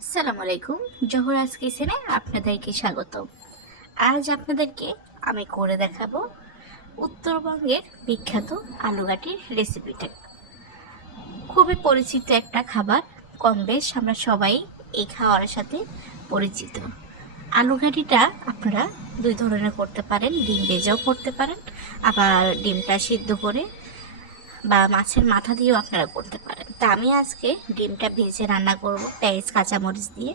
আসসালামু আলাইকুম জহরাজ কিচেনে আপনাদেরকে স্বাগত। আজ আপনাদেরকে আমি করে দেখাবো উত্তরবঙ্গের বিখ্যাত আলুগাটির রেসিপিটা। খুবই পরিচিত একটা খাবার, কম বেশ আমরা সবাই এই খাওয়ার সাথে পরিচিত। আলুঘাটিটা আপনারা দুই ধরনের করতে পারেন, ডিম ভেজাও করতে পারেন, আবার ডিমটা সিদ্ধ করে বা মাছের মাথা দিয়েও আপনারা করতে পারেন। তা আমি আজকে ডিমটা ভেজে রান্না করব পেঁয়াজ, কাঁচামরিচ দিয়ে।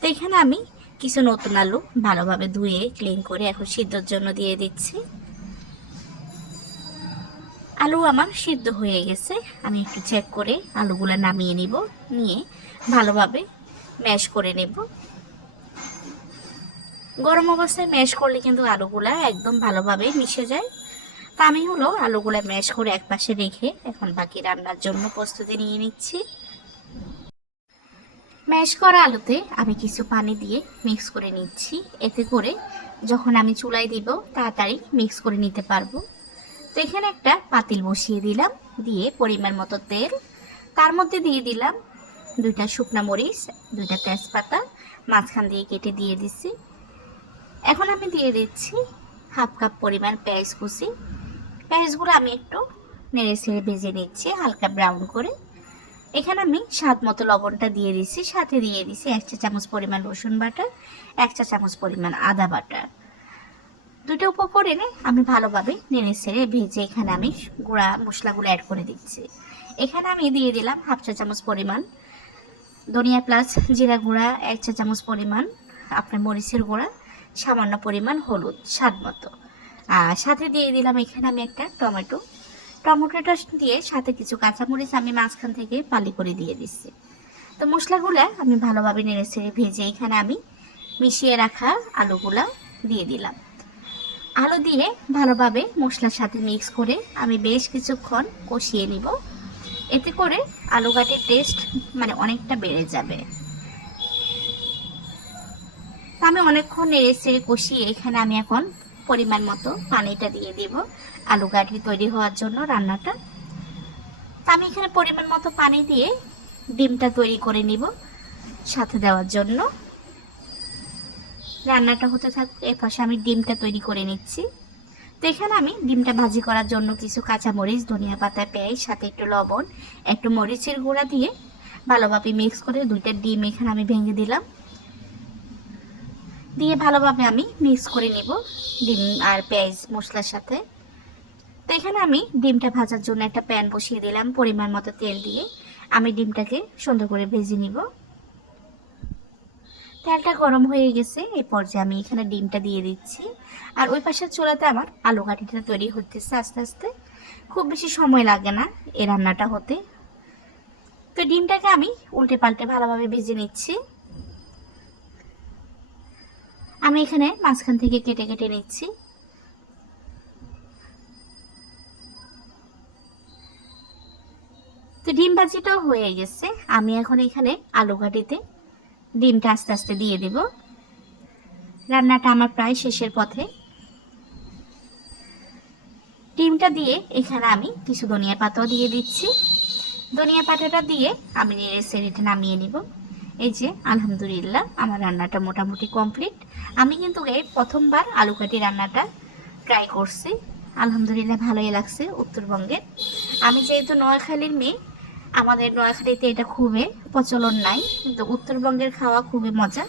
তো এখানে আমি কিছু নতুন আলু ভালোভাবে ধুয়ে ক্লিন করে এখন সিদ্ধর জন্য দিয়ে দিচ্ছি। আলু আমার সিদ্ধ হয়ে গেছে। আমি একটু চেক করে আলুগুলো নামিয়ে নিব, নিয়ে ভালোভাবে ম্যাশ করে নেব। গরম অবস্থায় ম্যাশ করলে কিন্তু আলুগুলা একদম ভালোভাবে মিশে যায়। তা আমি হলো আলুগুলো ম্যাশ করে এক পাশে রেখে এখন বাকি রান্নার জন্য প্রস্তুতি নিয়ে নিচ্ছি। ম্যাশ করা আলুতে আমি কিছু পানি দিয়ে মিক্স করে নিচ্ছি। এতে করে যখন আমি চুলায় দিব, তাড়াতাড়ি মিক্স করে নিতে পারব। তো এখানে একটা পাতিল বসিয়ে দিলাম, দিয়ে পরিমাণ মতো তেল। তার মধ্যে দিয়ে দিলাম দুইটা শুকনা মরিচ, দুইটা তেজপাতা, মাঝখান দিয়ে কেটে দিয়ে দিচ্ছি এখন আমি দিয়ে দিচ্ছি হাফ কাপ পরিমাণ পেঁয়াজ কুচি। পেঁয়াজগুলো আমি একটু নেড়ে ছেড়ে ভেজে নিচ্ছি, হালকা ব্রাউন করে। এখানে আমি স্বাদ মতো লবণটা দিয়ে দিচ্ছি, সাথে দিয়ে দিচ্ছি এক চা চামচ পরিমাণ রসুন বাটা এক চা চামচ পরিমাণ আদা বাটা দুটো উপকরণে আমি ভালোভাবে নেড়ে ছেড়ে ভেজে এখানে আমি গুঁড়া মশলাগুলো অ্যাড করে দিচ্ছি। এখানে আমি দিয়ে দিলাম হাফ চা চামচ পরিমাণ ধনিয়া প্লাস জিরা গুঁড়া, এক চা চামচ পরিমাণ আপনার মরিচের গুঁড়া, সামান্য পরিমাণ হলুদ, স্বাদ মতো। আর সাথে দিয়ে দিলাম এখানে আমি একটা টমেটো। টমেটোটা দিয়ে সাথে কিছু কাঁচামরিচ আমি মাঝখান থেকে পালি করে দিয়ে দিচ্ছি। তো মশলাগুলো আমি ভালোভাবে নেড়ে ছেড়ে ভেজে এখানে আমি মিশিয়ে রাখা আলুগুলা দিয়ে দিলাম। আলু দিয়ে ভালোভাবে মশলার সাথে মিক্স করে আমি বেশ কিছুক্ষণ কষিয়ে নিব। এতে করে আলু গাটির টেস্ট মানে অনেকটা বেড়ে যাবে। আমি অনেকক্ষণ নেড়ে ছেড়ে কষিয়ে এখানে আমি এখন পরিমাণ মতো পানিটা দিয়ে দিব আলু গাঠি তৈরি হওয়ার জন্য রান্নাটা। তা আমি এখানে পরিমাণ মতো পানি দিয়ে ডিমটা তৈরি করে নিব সাথে দেওয়ার জন্য। রান্নাটা হতে থাক এর পাশে আমি ডিমটা তৈরি করে নিচ্ছি। তো এখানে আমি ডিমটা ভাজি করার জন্য কিছু কাঁচামরিচ, ধনিয়া পাতা, পেঁয়াজ, সাথে একটু লবণ, একটু মরিচের গুঁড়া দিয়ে ভালোভাবে মিক্স করে দুইটা ডিম এখানে আমি ভেঙে দিলাম। দিয়ে ভালোভাবে আমি মিক্স করে নিব ডিম আর পেঁয়াজ মশলার সাথে। তো এখানে আমি ডিমটা ভাজার জন্য একটা প্যান বসিয়ে দিলাম পরিমাণ মতো তেল দিয়ে। আমি ডিমটাকে সুন্দর করে ভেজে নিব। তেলটা গরম হয়ে গেছে এই পর্যায়ে আমি এখানে ডিমটা দিয়ে দিচ্ছি। আর ওই পাশের চুলাতে আমার আলু ঘাটিটা তৈরি হতেছে আস্তে আস্তে। খুব বেশি সময় লাগে না এই রান্নাটা হতে। তো ডিমটাকে আমি উল্টে পাল্টে ভালোভাবে ভেজে নিচ্ছি। আমি এখানে মাঝখান থেকে কেটে কেটে নিচ্ছি। তো ডিম ভাজিটাও হয়ে গেছে। আমি এখন এখানে আলু ঘাটিতে ডিমটা আস্তে আস্তে দিয়ে দেব। রান্নাটা আমার প্রায় শেষের পথে। ডিমটা দিয়ে এখানে আমি কিছু ধনিয়া পাতাও দিয়ে দিচ্ছি। ধনিয়া পাতাটা দিয়ে আমি নেড়ে সেরিটা নামিয়ে নিব। এই যে, আলহামদুলিল্লাহ, আমার রান্নাটা মোটামুটি কমপ্লিট আমি কিন্তু এই প্রথমবার আলু কাটি রান্নাটা ট্রাই করছি। আলহামদুলিল্লাহ, ভালোই লাগছে উত্তরবঙ্গের আমি যেহেতু নোয়াখালীর মেয়ে, আমাদের নোয়াখালীতে এটা খুবই প্রচলন নাই, কিন্তু উত্তরবঙ্গের খাওয়া খুবই মজা।